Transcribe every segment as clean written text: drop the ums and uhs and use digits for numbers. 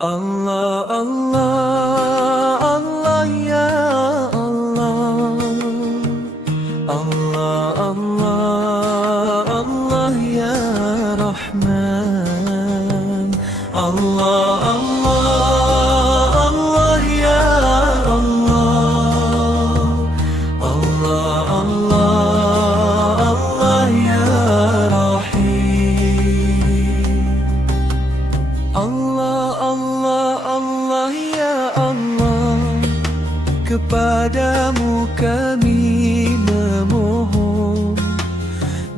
Allah, Allah, Allah ya Allah. Allah, Allah, Allah ya Rahman. Allah, Allah, Allah ya Allah. Allah, Allah, Allah ya Rahim. Allah, Allah, Allah ya Allah. Kepadamu kami memohon,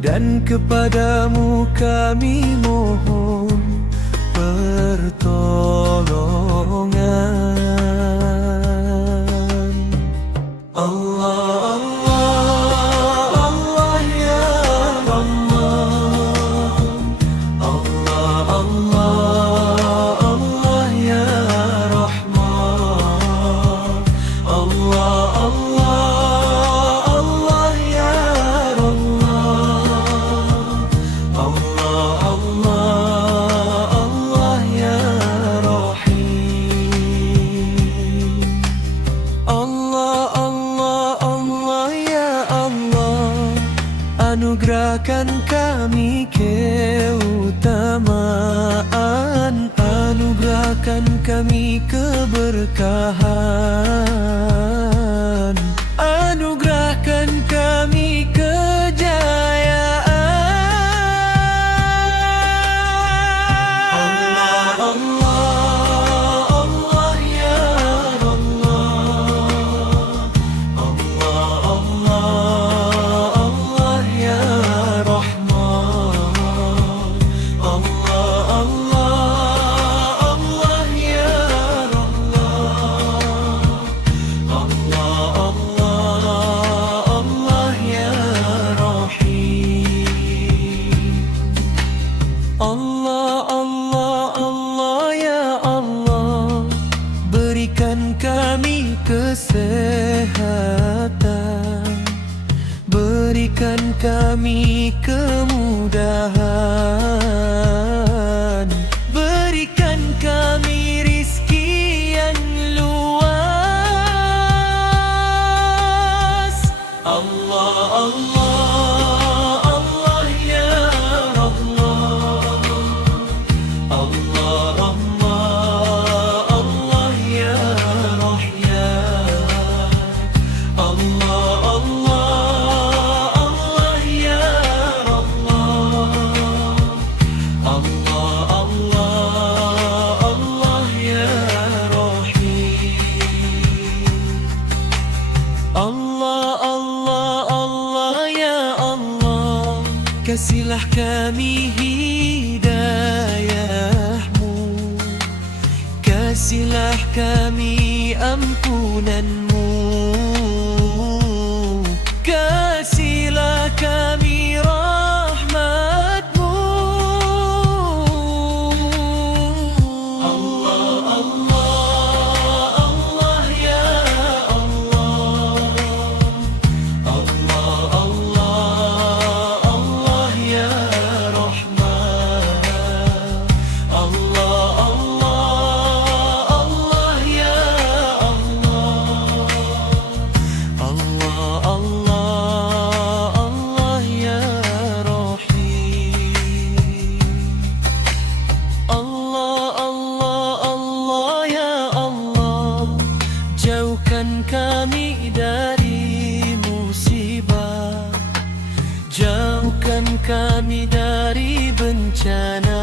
dan kepadamu kami mohon pertolongan. Allah, Allah, Allah ya Allah. Allah, Allah, Allah ya Rahman. Allah, Allah, Allah ya Allah. Allah, Allah, Allah ya Rahim. Allah, Allah, Allah ya Allah. Anugerahkan kami keutamaan, anugerahkan kami keberkahan, anugerahkan kami kejayaan. Allah, Allah, Allah ya Allah. Allah, Allah, Allah ya Rahman. Allah, Allah, Allah ya Allah. Allah, Allah, Allah ya Rahim. Allah, Allah, Allah ya Allah. Berikan kami kesehatan, berikan kami kemudahan, berikan kami rizki yang luas. Allah, Allah, Allah ya Allah. Allah, Allah, Allah ya Rahman. Allah, Allah, Allah ya Allah. Allah, Allah, Allah ya Rahim. Allah, Allah, Allah ya Allah. Kasihlah kami hidayah-Mu, kasihlah kami ampunan-Mu, kasihlah kami rahmat-Mu. Allah, Allah, Allah ya Allah. Allah, Allah, Allah ya Rahman. Allah, Allah, Allah ya Allah. Allah, Allah, Allah ya Rahim. Allah, Allah, Allah ya Allah. Jauhkan kami dari musibah, jauhkan kami dari bencana,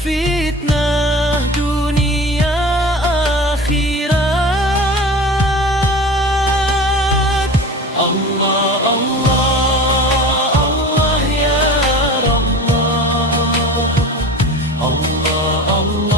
fitnah dunia akhirat. Allah, Allah, Allah ya Allah. Allah, Allah.